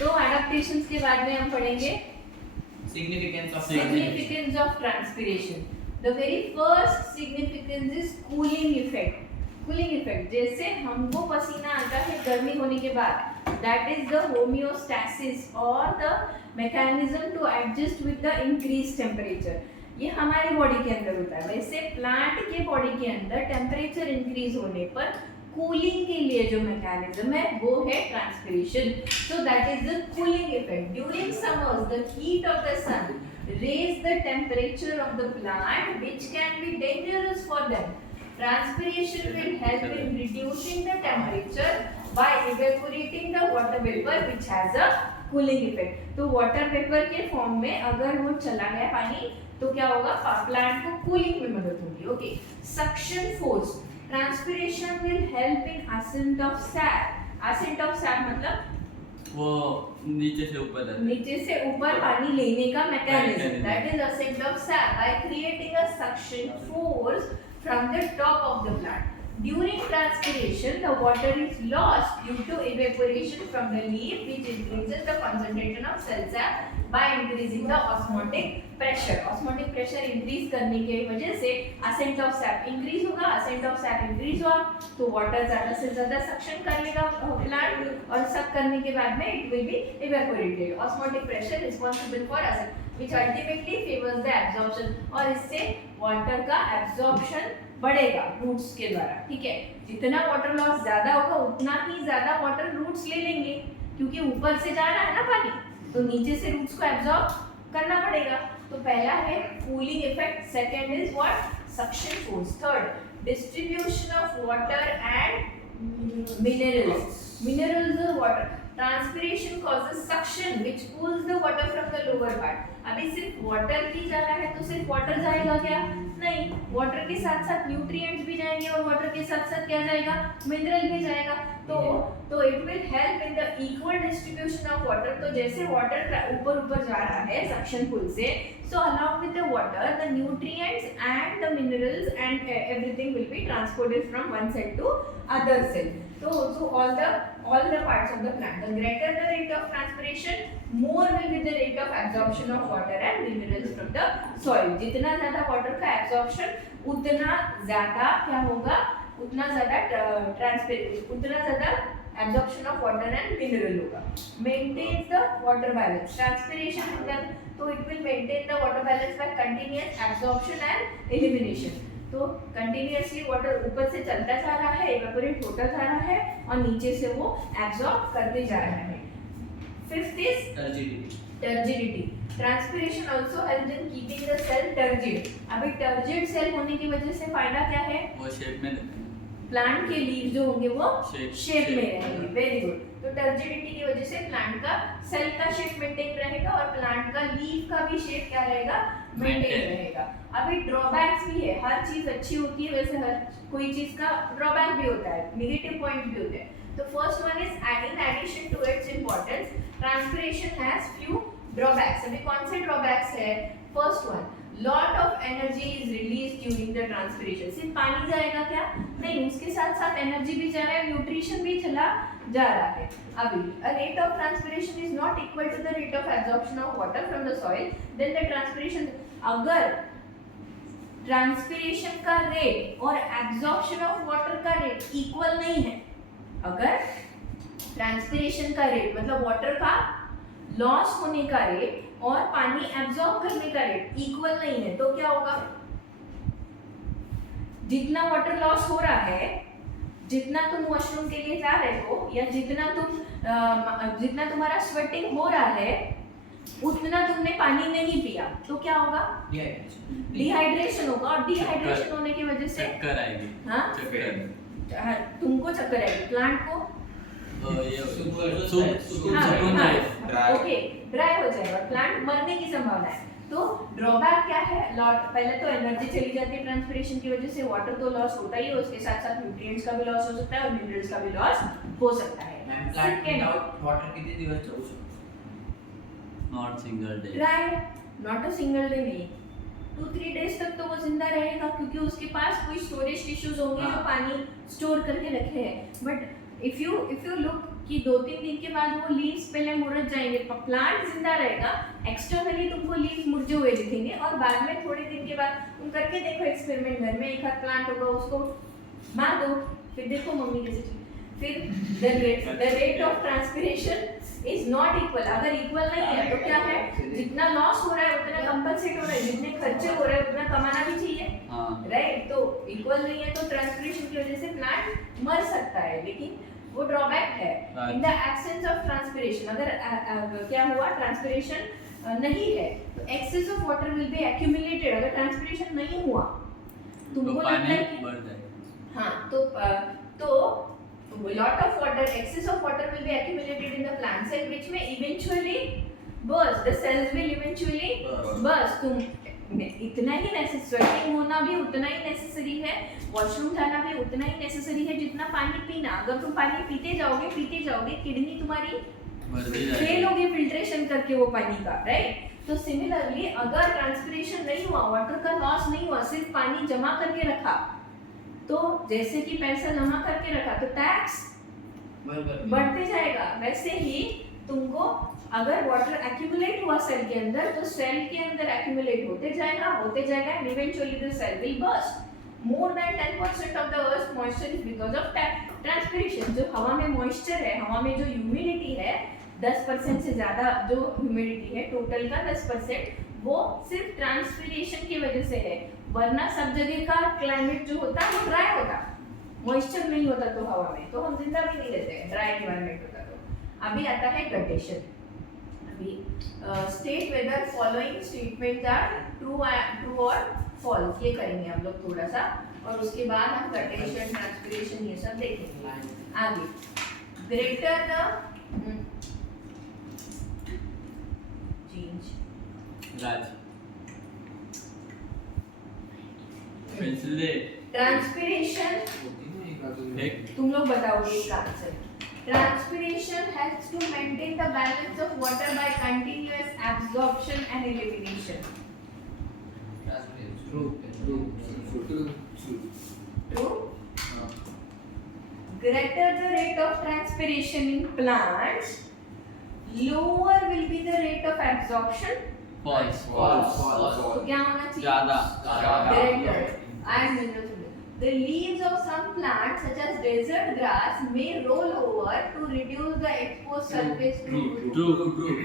तो एडाप्टेशंस के बाद में हम पढ़ेंगे significance of transpiration. The very first significance is cooling effect. Cooling effect जैसे हमको पसीना आता है गर्मी होने के बाद, that is the homeostasis or the mechanism to adjust with the increased temperature. ये हमारी बॉडी के अंदर होता है। वैसे प्लांट के बॉडी के अंदर टेम्परेचर इंक्रीज होने पर कूलिंग के लिए जो मैकेनिज्म है वो है transpiration. So that is the cooling effect. During summers the heat of the sun raise the temperature of the plant which can be dangerous for them. Transpiration will help in reducing the temperature by evaporating the water vapor which has a cooling effect. तो water vapor के form में अगर वो चला गया पानी तो क्या होगा, प्लांट को कूलिंग में मदद होगी। Okay, suction force. Transpiration will help in ascent of sap. ascent of sap मतलब वो नीचे से ऊपर पानी लेने का mechanism, that is ascent of sap by creating a suction force from the top of the plant. During transpiration, the water is lost due to evaporation from the leaf, which increases the concentration of cell sap by increasing the osmotic pressure. Osmotic pressure increase करने की वजह से ascent of sap increase होगा। ascent of sap increase हुआ तो water ज़्यादा से ज़्यादा suction कर लेगा plant और suck करने के बाद में it will be evaporated. Osmotic pressure responsible for ascent, which ultimately favors the absorption. और इससे water का absorption बढ़ेगा रूट्स के द्वारा। ठीक है, जितना वाटर लॉस ज्यादा होगा उतना ही ज्यादा वाटर रूट्स ले लेंगे, क्योंकि ऊपर से जा रहा है ना पानी, तो नीचे से रूट्स को एब्जॉर्ब करना पड़ेगा। तो पहला है cooling effect, second is what, suction force, third distribution of water and minerals और water. Transpiration causes suction which cools the water from the lower part. अभी सिर्फ वाटर ही जा रहा है तो सिर्फ वाटर जाएगा क्या? नहीं, वाटर के साथ साथ न्यूट्रिएंट्स भी जाएंगे और वाटर के साथ साथ क्या जाएगा, मिनरल भी जाएगा। तो it will help in the equal distribution of water. तो जैसे वाटर ऊपर जा रहा है सक्शन पुल से, so along with the water the nutrients and the minerals and everything will be transported from one cell to other cell. So all the parts of the plant, the greater the rate of transpiration, more will be the rate of absorption of water and minerals from the soil. जितना ज़्यादा water का absorption उतना ज़्यादा क्या होगा, उतना ज़्यादा absorption of water and mineral होगा। Maintains the water balance. Transpiration मतलब तो it will maintain the water balance by continuous absorption and elimination. तो कंटिन्यूअसली वाटर ऊपर से चलता जा रहा है, इवेपोरेट होता जा रहा है और नीचे से वो एब्जॉर्ब करते जा रहा है। Fifth is turgidity. Transpiration also helps in keeping the cell turgid. अभी टर्जिड सेल होने की वजह से फायदा क्या है, वो शेप में प्लांट के लीव जो होंगे वो शेप में रहेंगे। Very good. तो टर्जिडिटी की वजह से प्लांट का सेल का शेप मेंटेन रहेगा और प्लांट का लीफ का भी शेप क्या रहेगा, मेंटेन रहेगा। अभी ड्रॉबैक्स भी है, हर चीज अच्छी होती है वैसे हर कोई चीज का ड्रॉबैक भी होता है, नेगेटिव पॉइंट भी होते हैं। तो first one is in addition to its importance, transpiration has few drawbacks. अभी कौन से ड्रॉबैक्स है? First one, lot of energy is release during the transpiration. सिर्फ पानी जाएगा क्या? नहीं, उसके साथ साथ एनर्जी भी जा रहा है, न्यूट्रिशन भी चला जा रहा है। अभी a rate of transpiration is not equal to the rate of absorption of water from the soil, then the transpiration, अगर ट्रांसपिरेशन का रेट और एब्जॉर्प्शन ऑफ वाटर का रेट इक्वल नहीं है, अगर ट्रांसपिरेशन का रेट मतलब वाटर का लॉस होने का रेट और पानी एब्जॉर्ब करने का रेट इक्वल नहीं है, तो क्या होगा, जितना वाटर लॉस हो रहा है, जितना तुम वॉशरूम के लिए जा रहे हो या जितना तुम्हारा स्वेटिंग हो रहा है उतना तुमने पानी नहीं पिया, तो क्या होगा, डिहाइड्रेशन होगा। और डिहाइड्रेशन होने की वजह से चक्कर आएगी। हाँ, तुमको चक्कर आएगी, प्लांट को ड्राई हो जाएगा, प्लांट मरने की संभावना है। तो ड्रॉबैक क्या है, पहले तो एनर्जी चली जाती है ट्रांसपिरेशन की वजह से, वाटर तो लॉस होता ही है, उसके साथ साथ न्यूट्रिएंट्स का भी लॉस हो सकता है और मिनरल्स का भी लॉस हो सकता है। प्लांट विदाउट वाटर कितने दिवस चलू शकतो? Not single day, dry, not a single day नहीं, 2-3 डेज तक तो वो जिंदा रहेगा, क्योंकि उसके पास कोई स्टोरेज टिश्यूज होंगे जो पानी स्टोर करके रखे हैं। बट इफ यू लुक कि 2-3 दिन के बाद वो लीव्स पहले मुरझ जाएंगे, प्लांट जिंदा रहेगा, एक्सटर्नली तुमको लीव्स मुरझे हुए दिखेंगे, और बाद में थोड़े दिन के बाद तुम करके देखो एक्सपेरिमेंट, घर में एक हाथ प्लांट होगा उसको मार दो, फिर देखो मम्मी कैसे, फिर the rate of transpiration is not equal. अगर इक्वल नहीं है तो क्या है, जितना लॉस हो रहा है उतना कंपनसेट हो रहा है, जितने खर्चे हो रहे हैं उतना कमाना भी चाहिए, राइट। तो इक्वल नहीं है तो ट्रांसपिरेशन की वजह से प्लांट मर सकता है, लेकिन वो ड्रॉबैक है। In the absence of transpiration, अगर क्या हुआ, ट्रांसपिरेशन नहीं है तो excess of water will be accumulated. अगर ट्रांसपिरेशन नहीं हुआ तुमको लगता है कि हाँ, तो lot of water, excess of water will be accumulated in the plant cell, which may eventually burst. The cells will eventually burst. तुम इतना ही नेसेसरी होना भी उतना ही नेसेसरी है, वॉशरूम जाना भी उतना ही नेसेसरी है जितना पानी पीना। अगर तुम पानी पीते जाओगे किडनी तुम्हारी फेल होगी फिल्ट्रेशन करके वो पानी का, राइट। तो सिमिलरली अगर ट्रांसपिरेशन नहीं हुआ, वाटर का लॉस नहीं हुआ, सिर्फ पानी जमा करके रखा, तो जैसे कि पैसा जमा करके रखा तो टैक्स बढ़ते जाएगा, वैसे ही तुमको अगर वाटर एक्यूमुलेट हुआ सेल के अंदर तो सेल के अंदर एक्यूमुलेट होते जाएगा and eventually the cell will burst. More than 10% of the earth moisture is because of transpiration. जो हवा में मॉइस्चर है, हवा में जो ह्यूमिडिटी है, 10% से ज्यादा जो ह्यूमिडिटी है टोटल का 10%, वो सिर्फ ट्रांसपिरेशन की वजह से है, वरना सब जगह का क्लाइमेट जो होता है वो ड्राई होता, मॉइस्चर नहीं होता तो हवा में तो हम जिंदा भी नहीं रहते, ड्राई एनवायरनमेंट होता। तो अभी आता है गटेशन। अभी state whether following statements are true or false, ये करेंगे हम लोग थोड़ा सा, और उसके बाद हम गटेशन, ट्रांसपिरेशन ये सब देखेंगे आगे। ग्रेटर द ट्रांसपिरेशन, तुम लोग बताओगे इसका answer. Transpiration has to maintain the balance of water by continuous absorption and elimination. True. Greater the rate of transpiration in plants, lower will be the rate of absorption. False. तो क्या होना चाहिए? ज़्यादा। Greater. I am mineral. The leaves of some plants, such as desert grass, may roll over to reduce the exposed surface to True.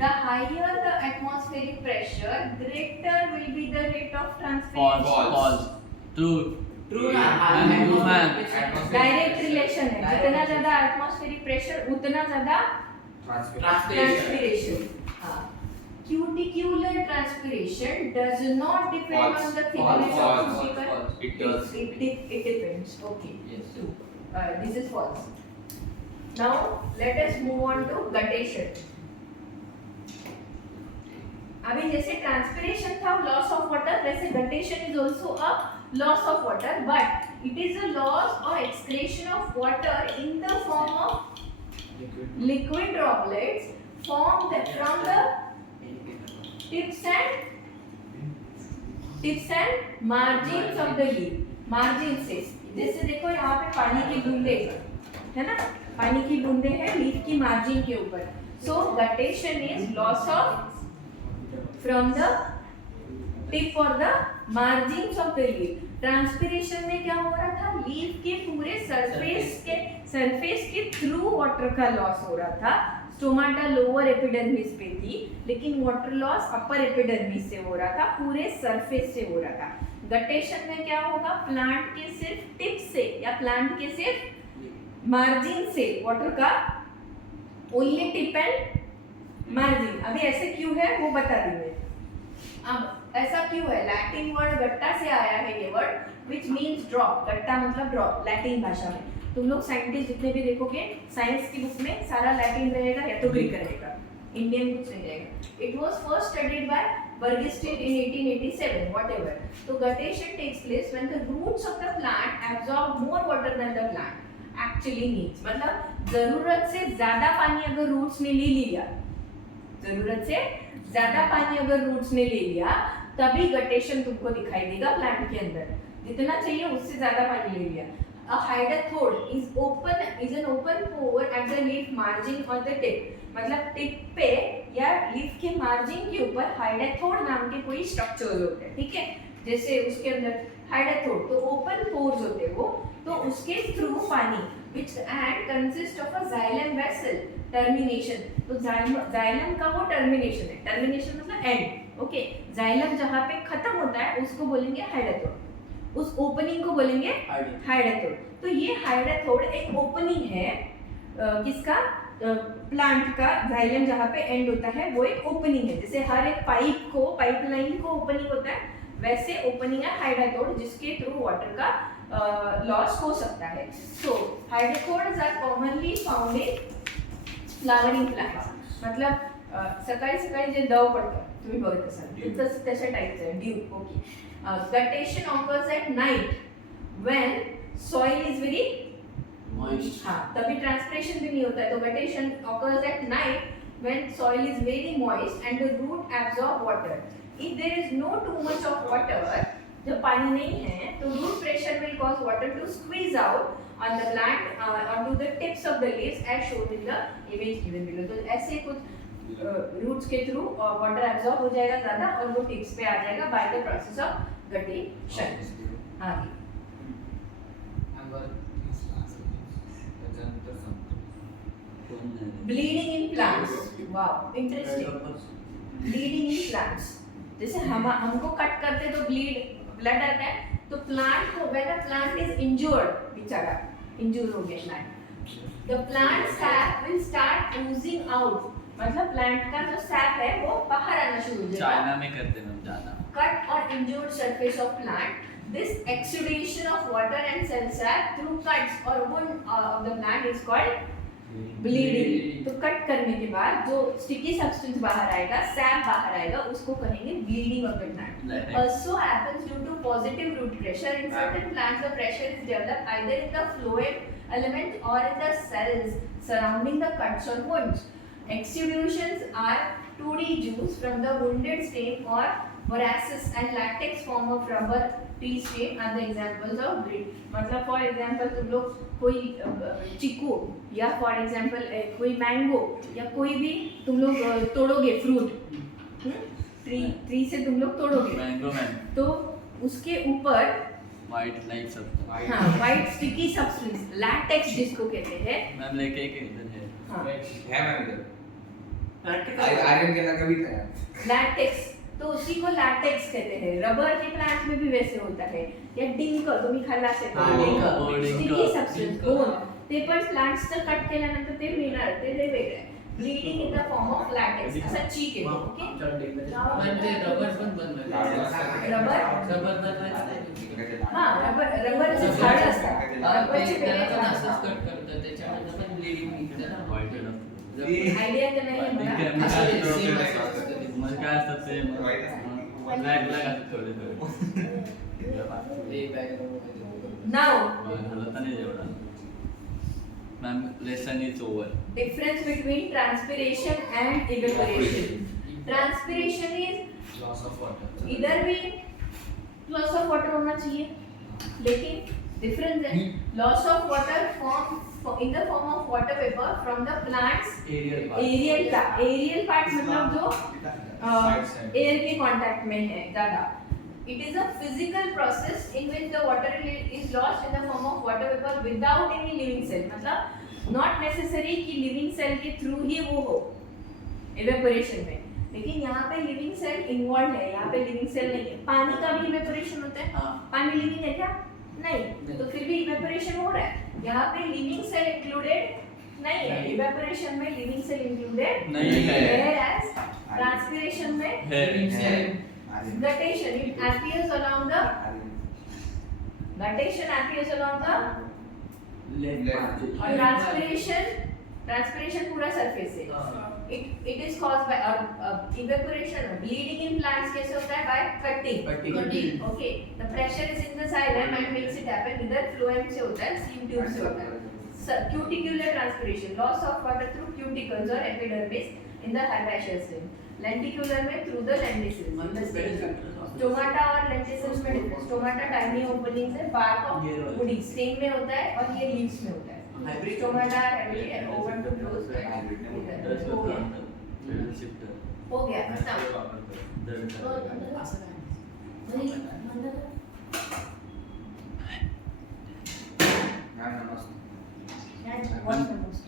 The higher the atmospheric pressure, greater will be the rate of transpiration. False. True ना, direct relation है, जितना ज्यादा atmospheric pressure उतना ज्यादा transpiration. हाँ, cuticular transpiration does not depend on the thickness of cuticle, It does. It depends. Okay. Yes. This is false. Now let us move on to guttation. अभी जैसे transpiration था loss of water, वैसे guttation is also a loss of water, but it is a loss or excretion of water in the form of liquid droplets formed from the tips and margins of the leaf. Margins से, जैसे देखो यहाँ पे पानी की बूंदे है ना, पानी की बूंदे है लीफ की मार्जिन के ऊपर। So guttation is loss of from the tip और the margins of the leaf. Transpiration में क्या हो रहा था, लीफ के पूरे सरफेस के थ्रू वाटर का लॉस हो रहा था। स्टोमाटा लोअर एपिडर्मिस पे थी, लेकिन वाटर लॉस अपर एपिडर्मिस से हो रहा था, पूरे सरफेस से हो रहा था। गटेशन में क्या होगा, प्लांट के सिर्फ टिप से या प्लांट के सिर्फ मार्जिन से वाटर का ओनली टिप एंड मार्जिन। अभी ऐसे क्यों है वो बता दी मैं। अब ऐसा क्यों है, लैटिन वर्ड गट्टा से आया है ये वर्ड विच मीन्स ड्रॉप। गट्टा मतलब ड्रॉप लैटिन भाषा में। तुम लोग साइंटिस्ट जितने भी देखोगे साइंस की बुक में सारा लैटिन रहेगा या तो ग्रीक रहेगा, इंडियन कुछ नहीं रहेगा। It was first studied by Bergstedt in 1887 whatever. तो guttation takes place when the roots of the plant absorb more water than the plant actually needs. मतलब जरूरत से ज्यादा पानी अगर रूट्स ने ले लिया, जरूरत से ज्यादा पानी अगर रूट्स ने ले लिया तभी गटेशन तुमको दिखाई देगा प्लांट के अंदर। जितना चाहिए उससे ज्यादा पानी ले लिया। a hydathode is an open pore at the leaf margin or the tip. मतलब टिप पे या लीफ के मार्जिन के ऊपर हाइडाथोड नाम के कोई स्ट्रक्चर होते हैं, ठीक है। जैसे उसके अंदर हाइडाथोड तो ओपन पोर्स होते हैं वो, तो उसके थ्रू पानी which and consist of a xylem vessel termination, तो xylem का वो टर्मिनेशन है, टर्मिनेशन मतलब एंड, ओके। xylem जहाँ पे खत्म होता है उसको बोलेंगे हाइडाथोड, उस ओपनिंग को बोलेंगे हाइडाथोड। तो ये हाइडाथोड एक ओपनिंग है किसका, प्लांट का जाइलम जहाँ पे एंड होता है वो एक ओपनिंग है। जैसे हर एक पाइप को, पाइपलाइन को ओपनिंग होता है, वैसे ओपनिंग है हाइडाथोड जिसके थ्रू वाटर का लॉस हो सकता है। So hydathodes are commonly found in flowering plants, मतलब सकाळी सकाळी जे दव पडतं तुम्ही बघत असाल तसं तशा टाईपचं आहे dew, okay. Guttation occurs at night when soil is very Moist. हाँ, तभी ट्रांसपिरेशन भी नहीं होता है। तो guttation occurs at night when soil is very moist and the root absorb water. If there is no too much of water, जब पानी नहीं है तो root pressure will cause water to squeeze out on the plant onto the tips of the leaves as shown in the image given below। तो ऐसे कुछ roots के through water absorb हो जाएगा ज्यादा और वो टिप्स पे आ जाएगा by the process of guttation. आगे bleeding in plants, wow interesting. Bleeding in plants, जैसे हमको कट करते तो ब्लड आता है, तो प्लांट को when a plant is injured, बेचारा इंजूर हो गया plant, the plant SAP will start Ojing out, मतलब प्लांट का जो सैप है वो बाहर आना शुरू हो जाएगा। चाइना में करते हैं हम ज्यादा। Cut or injured surface of plant, this exudation of water and cell sap through cuts or wound of the plant is called bleeding. तो कट करने के बाद जो स्टिकी सब्सटेंस बाहर आएगा, सैप बाहर आएगा, उसको कहेंगे bleeding of the plant. Also happens due to positive root pressure. In certain plants, the pressure is developed either in the phloem element or in the cells surrounding the cuts or wounds. Exudations are 2D juice from the wounded stem or molasses and latex form of rubber tree stem are the examples of bleed। मतलब for example तुम लोग कोई चीकू या for example कोई mango या कोई भी तुम लोग तोड़ोगे फ्रूट, ट्री से तुम लोग तोड़ोगे, मैंगो मैन तो उसके ऊपर व्हाइट लाइक सब। हाँ व्हाइट स्टिकी सब्सटेंस लैटेक्स जिसको कहते हैं। मैम लेके एक इधर है। हाँ है मैम इधर आर्यन के ना कभी था लैटेक्स, तो उसी को लैटेक्स कहते हैं। रबर के प्लांट में भी वैसे होता है, या डिंक तुम्ही खाल्ला असेल हाँ, डिंक, स्टिकी सब्सटेंस बोन, ते पण प्लांट्सचं कट केल्यानंतर ते मिळणार, ते वेगळं आहे। Bleeding in the form of LaTeX असा चीक आहे, ओके। पण ते रबर पण बनवायचं, रबर बनवायचं, हां रबरचे झाड असतात, रबरचे त्याला वेगळे पण झाड असंच असतात। कट करतात, त्याच्यामध्ये पण ब्लीडिंग निघते ना। व्हाइट आयडिया तर नाही आहे ठीक मला। आहे, मी असं काय same करतो असं असतं ते. म्हणजे काय असतात ते ब्लॅक ब्लॅक असतात थोडे थोडे। हे background नाउ झालं तर नाही एवढा। Ma'am lesson is over. Difference between transpiration and evaporation. Transpiration is loss of water, इधर भी लॉस ऑफ वाटर होना चाहिए, लेकिन डिफरेंस है loss of water form in the form of water vapour from the plant's aerial part मतलब जो air के contact में है ज्यादा। It is a physical process in which the water is lost in the form of water vapour without any living cell, मतलब not necessary कि living cell के through ही वो हो इवेपोरेशन में, लेकिन यहाँ पे लिविंग सेल इन्वॉल्व है, यहाँ पे लिविंग सेल नहीं है। पानी का भी इवेपोरेशन होता है, हाँ। पानी लिविंग है क्या? नहीं, तो फिर भी इवेपोरेशन हो रहा है। यहाँ पे लिविंग सेल इंक्लूडेड नहीं है, इवेपोरेशन में लिविंग सेल इंक्लूडेड नहीं है। whereas ट्रांसपिरेशन में है। Guttation it appears along the guttation appears along the और ट्रांसपिरेशन पूरा सरफेस से। it is caused by evaporation। bleeding in plants कैसे होता है? by cutting। okay, the pressure is in the xylem and makes it happen। इधर phloem से होता है, seam tube से होता है। cuticular transpiration, loss of water through cuticles or epidermis in the herbaceous stem. Lenticular में through the lenticels in the stem. Stomata और lenticels में difference. Stomata tiny openings है, bark of woody stem में होता है और ये leaves में होता है. Hybrid Stomata heavily and open to close. दस हो गया. पेडल शिफ्टर हो गया खत्म. असं काय? मॅम नमस्ते. Yeah,